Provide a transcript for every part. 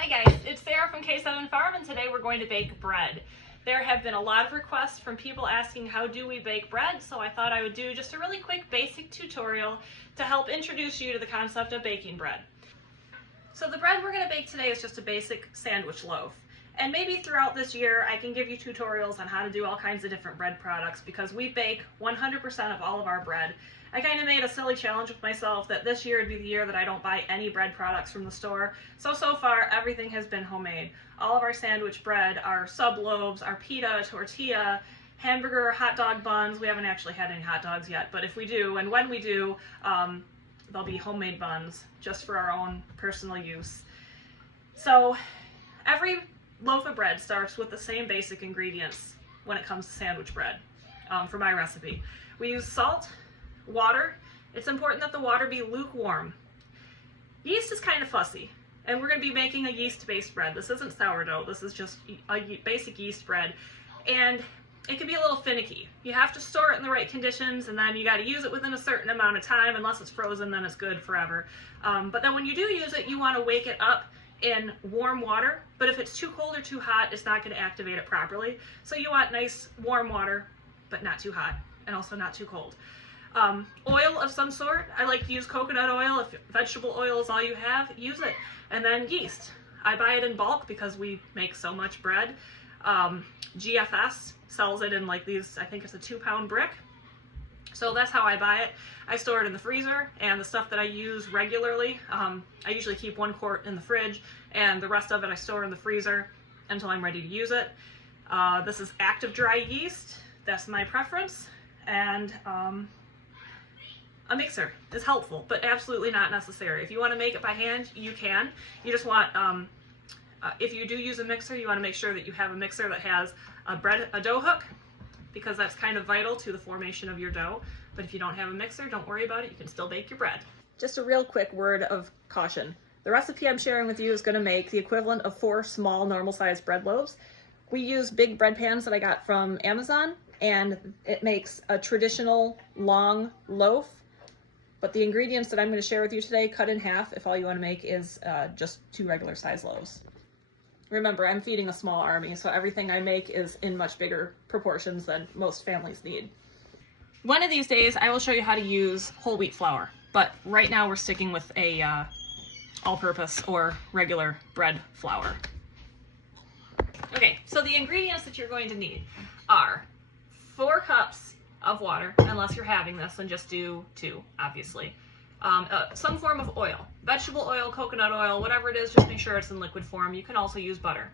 Hi guys, it's Sarah from K7 Farm, and today we're going to bake bread. There have been a lot of requests from people asking how do we bake bread, so I thought I would do just a really quick basic tutorial to help introduce you to the concept of baking bread. So the bread we're going to bake today is just a basic sandwich loaf. And maybe throughout this year I can give you tutorials on how to do all kinds of different bread products because we bake 100% of all of our bread. I kind of made a silly challenge with myself that this year would be the year that I don't buy any bread products from the store. So far everything has been homemade. All of our sandwich bread, our sub loaves, our pita, tortilla, hamburger, hot dog buns. We haven't actually had any hot dogs yet, but if we do, and when we do, they'll be homemade buns just for our own personal use. So every loaf of bread starts with the same basic ingredients when it comes to sandwich bread for my recipe. We use salt, water. It's important that the water be lukewarm. Yeast is kind of fussy, and we're going to be making a yeast-based bread. This isn't sourdough, this is just a basic yeast bread, and it can be a little finicky. You have to store it in the right conditions, and then you got to use it within a certain amount of time. Unless it's frozen, then it's good forever. But then when you do use it, you want to wake it up in warm water, but if it's too cold or too hot, it's not going to activate it properly. So you want nice warm water, but not too hot, and also not too cold. Oil of some sort. I like to use coconut oil. If vegetable oil is all you have, use it. And then yeast. I buy it in bulk because we make so much bread. GFS sells it in like these, I think it's a 2-pound brick. So that's how I buy it. I store it in the freezer, and the stuff that I use regularly, I usually keep 1 quart in the fridge, and the rest of it I store in the freezer until I'm ready to use it. This is active dry yeast. That's my preference. And a mixer is helpful, but absolutely not necessary. If you want to make it by hand, you can. You just want, if you do use a mixer, you want to make sure that you have a mixer that has a dough hook, because that's kind of vital to the formation of your dough. But if you don't have a mixer, don't worry about it. You can still bake your bread. Just a real quick word of caution. The recipe I'm sharing with you is going to make the equivalent of 4 small normal-sized bread loaves. We use big bread pans that I got from Amazon, and it makes a traditional long loaf. But the ingredients that I'm going to share with you today cut in half if all you want to make is just 2 regular size loaves. Remember, I'm feeding a small army, so everything I make is in much bigger proportions than most families need. One of these days, I will show you how to use whole wheat flour, but right now we're sticking with a all-purpose or regular bread flour. Okay, so the ingredients that you're going to need are 4 cups of water, unless you're having this, then just do 2, obviously. Some form of oil, vegetable oil, coconut oil, whatever it is, just make sure it's in liquid form. You can also use butter.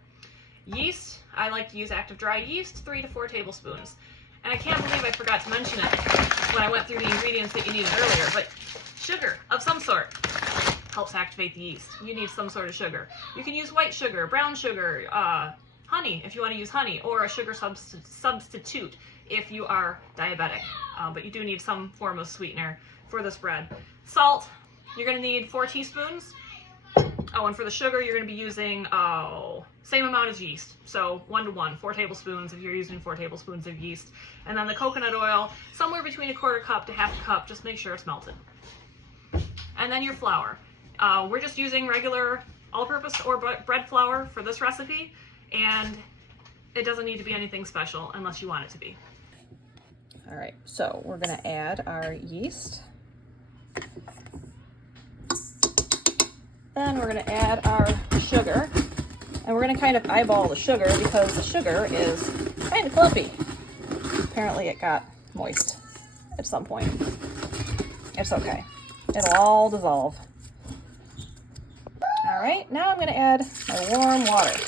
Yeast, I like to use active dry yeast, 3 to 4 tablespoons. And I can't believe I forgot to mention it when I went through the ingredients that you needed earlier, but sugar of some sort helps activate the yeast. You need some sort of sugar. You can use white sugar, brown sugar, honey if you want to use honey, or a sugar substitute if you are diabetic. But you do need some form of sweetener for this bread. Salt, you're going to need 4 teaspoons. Oh, and for the sugar, you're going to be using, same amount as yeast. So 1 to 1, 4 tablespoons if you're using 4 tablespoons of yeast. And then the coconut oil, somewhere between 1/4 cup to 1/2 cup, just make sure it's melted. And then your flour. We're just using regular all-purpose or bread flour for this recipe, and it doesn't need to be anything special unless you want it to be. All right, so we're going to add our yeast. Then we're going to add our sugar, and we're going to kind of eyeball the sugar because the sugar is kind of clumpy. Apparently it got moist at some point. It's okay. It'll all dissolve. All right, now I'm going to add my warm water.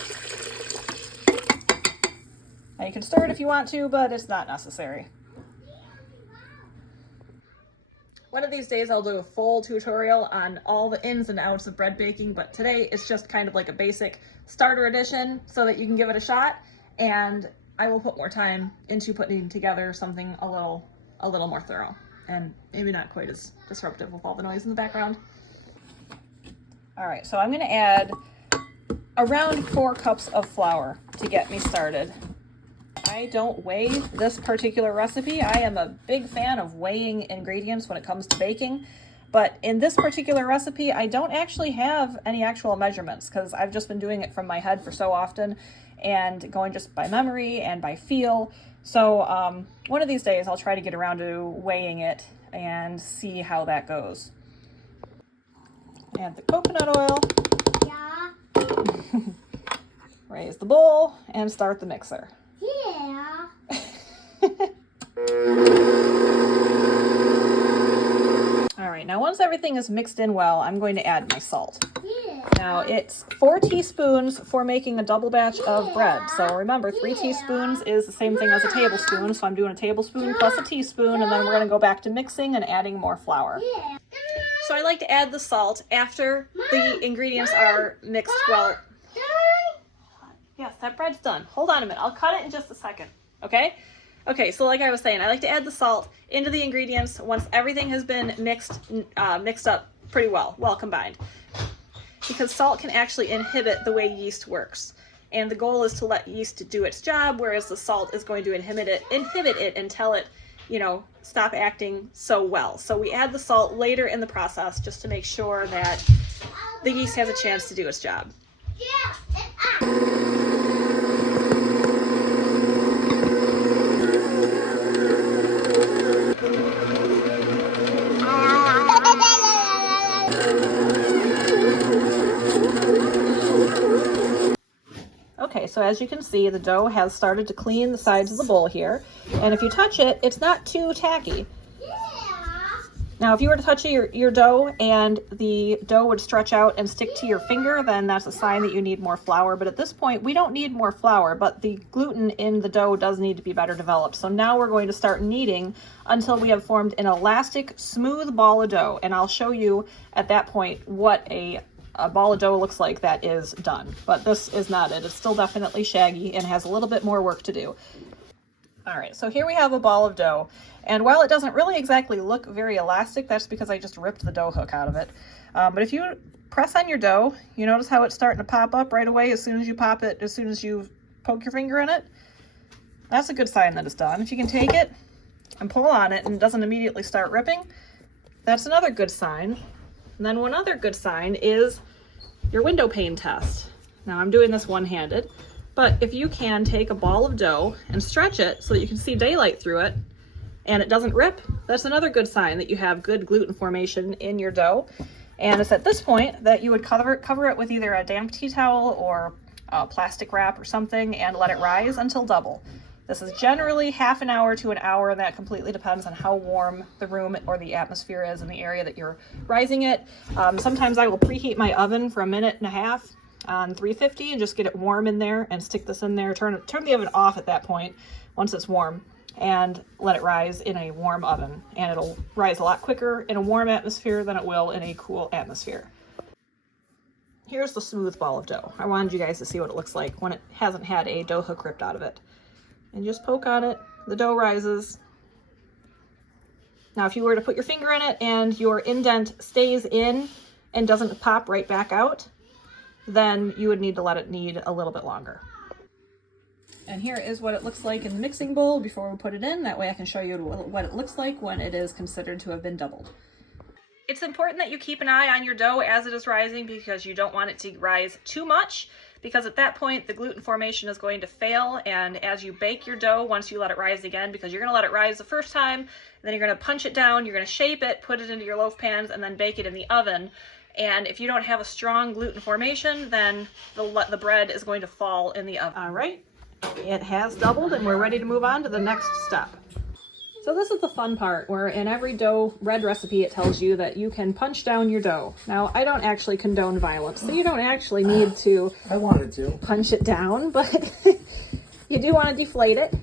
Now you can stir it if you want to, but it's not necessary. One of these days I'll do a full tutorial on all the ins and outs of bread baking, but today it's just kind of like a basic starter edition so that you can give it a shot, and I will put more time into putting together something a little more thorough and maybe not quite as disruptive with all the noise in the background. All right, so I'm going to add around 4 cups of flour to get me started. I don't weigh this particular recipe. I am a big fan of weighing ingredients when it comes to baking. But in this particular recipe, I don't actually have any actual measurements because I've just been doing it from my head for so often and going just by memory and by feel. So one of these days I'll try to get around to weighing it and see how that goes. Add the coconut oil. Yeah. Raise the bowl and start the mixer. Yeah. All right, now once everything is mixed in well, I'm going to add my salt. Yeah. Now it's 4 teaspoons for making a double batch of bread. So remember, 3 teaspoons is the same thing as a tablespoon. So I'm doing a tablespoon plus a teaspoon, and then we're gonna go back to mixing and adding more flour. So I like to add the salt after the ingredients are mixed well. Yes, that bread's done. Hold on a minute, I'll cut it in just a second, okay? Okay, so like I was saying, I like to add the salt into the ingredients once everything has been mixed up pretty well combined. Because salt can actually inhibit the way yeast works. And the goal is to let yeast do its job, whereas the salt is going to inhibit it until it, stop acting so well. So we add the salt later in the process just to make sure that the yeast has a chance to do its job. Okay, so as you can see, the dough has started to clean the sides of the bowl here. And if you touch it, it's not too tacky. Now, if you were to touch your dough and the dough would stretch out and stick to your finger, then that's a sign that you need more flour. But at this point, we don't need more flour, but the gluten in the dough does need to be better developed. So now we're going to start kneading until we have formed an elastic, smooth ball of dough. And I'll show you at that point what a ball of dough looks like that is done. But this is not it. It's still definitely shaggy and has a little bit more work to do. All right, so here we have a ball of dough. And while it doesn't really exactly look very elastic, that's because I just ripped the dough hook out of it. But if you press on your dough, you notice how it's starting to pop up right away as soon as you pop it, as soon as you poke your finger in it? That's a good sign that it's done. If you can take it and pull on it and it doesn't immediately start ripping, that's another good sign. And then one other good sign is your window pane test. Now I'm doing this one-handed, but if you can take a ball of dough and stretch it so that you can see daylight through it and it doesn't rip, that's another good sign that you have good gluten formation in your dough. And it's at this point that you would cover it with either a damp tea towel or plastic wrap or something and let it rise until double. This is generally half an hour to an hour, and that completely depends on how warm the room or the atmosphere is in the area that you're rising it. Sometimes I will preheat my oven for 1.5 minutes on 350 and just get it warm in there and stick this in there. Turn the oven off at that point once it's warm and let it rise in a warm oven. And it'll rise a lot quicker in a warm atmosphere than it will in a cool atmosphere. Here's the smooth ball of dough. I wanted you guys to see what it looks like when it hasn't had a dough hook ripped out of it. And just poke on it, the dough rises. Now if you were to put your finger in it and your indent stays in and doesn't pop right back out, then you would need to let it knead a little bit longer. And here is what it looks like in the mixing bowl before we put it in. That way I can show you what it looks like when it is considered to have been doubled. It's important that you keep an eye on your dough as it is rising because you don't want it to rise too much, because at that point the gluten formation is going to fail. And as you bake your dough, once you let it rise again, because you're going to let it rise the first time, then you're going to punch it down, you're going to shape it, put it into your loaf pans, and then bake it in the oven. And if you don't have a strong gluten formation, then the bread is going to fall in the oven. All right, it has doubled and we're ready to move on to the next step. So this is the fun part, where in every dough bread recipe it tells you that you can punch down your dough. Now, I don't actually condone violence, so you don't actually need to punch it down, but you do want to deflate it.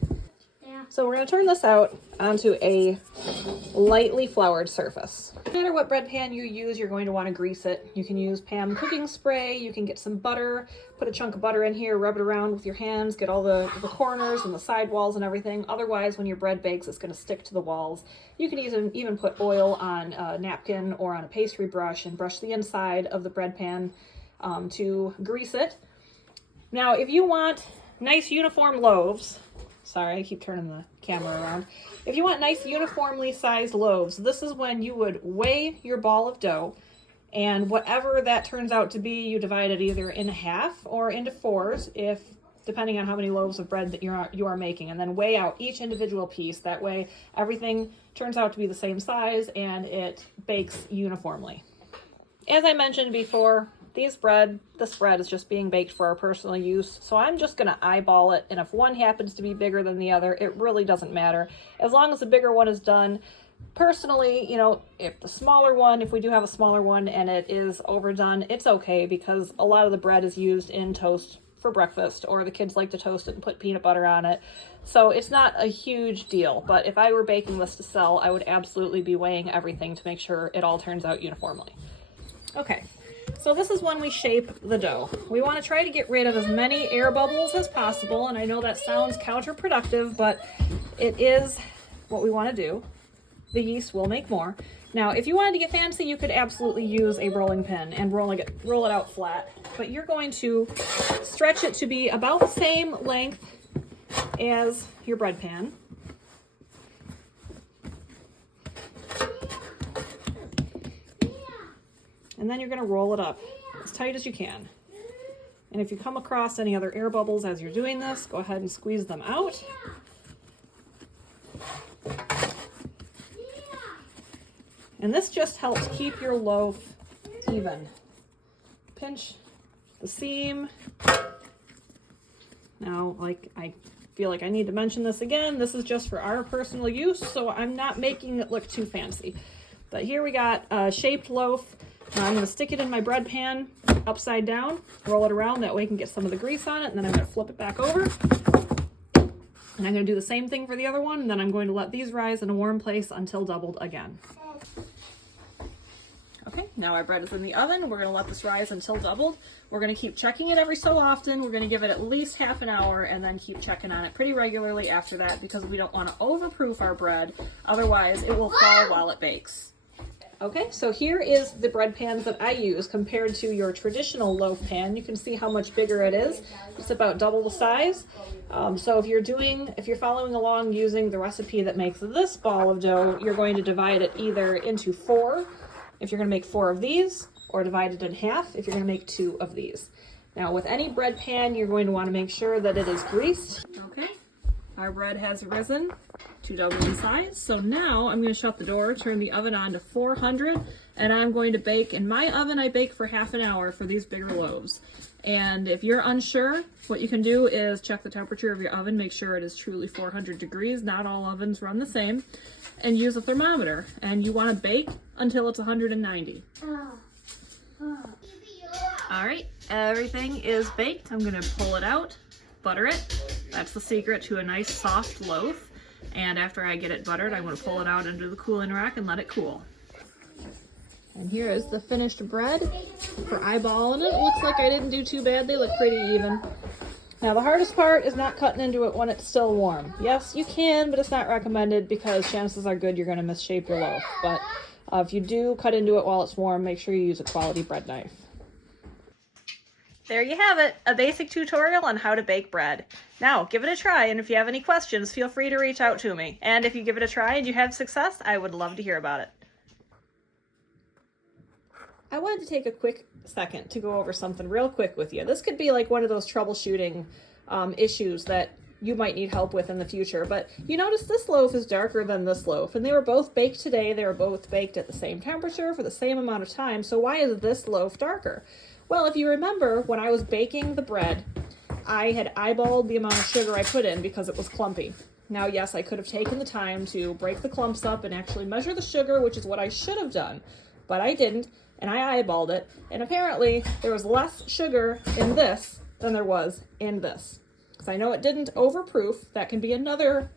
Yeah. So we're going to turn this out onto a lightly floured surface. No matter what bread pan you use, you're going to want to grease it. You can use Pam cooking spray, you can get some butter, put a chunk of butter in here, rub it around with your hands, get all the corners and the side walls and everything. Otherwise, when your bread bakes, it's going to stick to the walls. You can even put oil on a napkin or on a pastry brush and brush the inside of the bread pan to grease it. Now, if you want nice uniform loaves, sorry, I keep turning the camera around. If you want nice uniformly sized loaves, this is when you would weigh your ball of dough, and whatever that turns out to be, you divide it either in half or into fours, depending on how many loaves of bread that you are making, and then weigh out each individual piece. That way everything turns out to be the same size and it bakes uniformly. As I mentioned before, this bread is just being baked for our personal use, so I'm just going to eyeball it, and if one happens to be bigger than the other, it really doesn't matter. As long as the bigger one is done, personally, you know, if we do have a smaller one and it is overdone, it's okay, because a lot of the bread is used in toast for breakfast, or the kids like to toast it and put peanut butter on it. So it's not a huge deal, but if I were baking this to sell, I would absolutely be weighing everything to make sure it all turns out uniformly. Okay. So this is when we shape the dough. We want to try to get rid of as many air bubbles as possible, and I know that sounds counterproductive, but it is what we want to do. The yeast will make more. Now, if you wanted to get fancy, you could absolutely use a rolling pin and roll it out flat, but you're going to stretch it to be about the same length as your bread pan. And then you're going to roll it up as tight as you can. And if you come across any other air bubbles as you're doing this, go ahead and squeeze them out. And this just helps keep your loaf even. Pinch the seam. Now, I feel like I need to mention this again. This is just for our personal use, so I'm not making it look too fancy. But here we got a shaped loaf. Now I'm going to stick it in my bread pan upside down, roll it around, that way I can get some of the grease on it, and then I'm going to flip it back over. And I'm going to do the same thing for the other one, and then I'm going to let these rise in a warm place until doubled again. Okay, now our bread is in the oven. We're going to let this rise until doubled. We're going to keep checking it every so often. We're going to give it at least half an hour and then keep checking on it pretty regularly after that, because we don't want to overproof our bread. Otherwise, it will fall while it bakes. Okay, so here is the bread pans that I use compared to your traditional loaf pan. You can see how much bigger it is. It's about double the size. So if you're following along using the recipe that makes this ball of dough, you're going to divide it either into 4, if you're going to make 4 of these, or divide it in half if you're going to make 2 of these. Now with any bread pan, you're going to want to make sure that it is greased. Okay, our bread has risen to double in size. So now I'm going to shut the door, turn the oven on to 400, and I'm going to bake. In my oven, I bake for half an hour for these bigger loaves. And if you're unsure, what you can do is check the temperature of your oven, make sure it is truly 400 degrees. Not all ovens run the same. And use a thermometer. And you want to bake until it's 190. All right, everything is baked. I'm going to pull it out, butter it. That's the secret to a nice soft loaf. And after I get it buttered, I'm going to pull it out into the cooling rack and let it cool. And here is the finished bread for eyeballing it. Looks like I didn't do too bad. They look pretty even. Now the hardest part is not cutting into it when it's still warm. Yes, you can, but it's not recommended because chances are good you're going to misshape your loaf. But if you do cut into it while it's warm, make sure you use a quality bread knife. There you have it, a basic tutorial on how to bake bread. Now, give it a try, and if you have any questions, feel free to reach out to me. And if you give it a try and you have success, I would love to hear about it. I wanted to take a quick second to go over something real quick with you. This could be like one of those troubleshooting issues that you might need help with in the future, but you notice this loaf is darker than this loaf, and they were both baked today. They were both baked at the same temperature for the same amount of time, so why is this loaf darker? Well, if you remember, when I was baking the bread, I had eyeballed the amount of sugar I put in because it was clumpy. Now, yes, I could have taken the time to break the clumps up and actually measure the sugar, which is what I should have done, but I didn't, and I eyeballed it, and apparently there was less sugar in this than there was in this. Because I know it didn't overproof. That can be another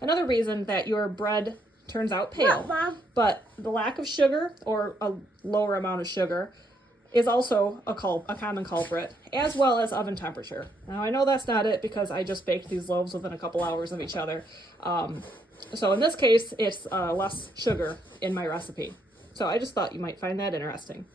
reason that your bread turns out pale. But the lack of sugar, or a lower amount of sugar, is also a common culprit, as well as oven temperature. Now, I know that's not it because I just baked these loaves within a couple hours of each other. So in this case, it's less sugar in my recipe. So I just thought you might find that interesting.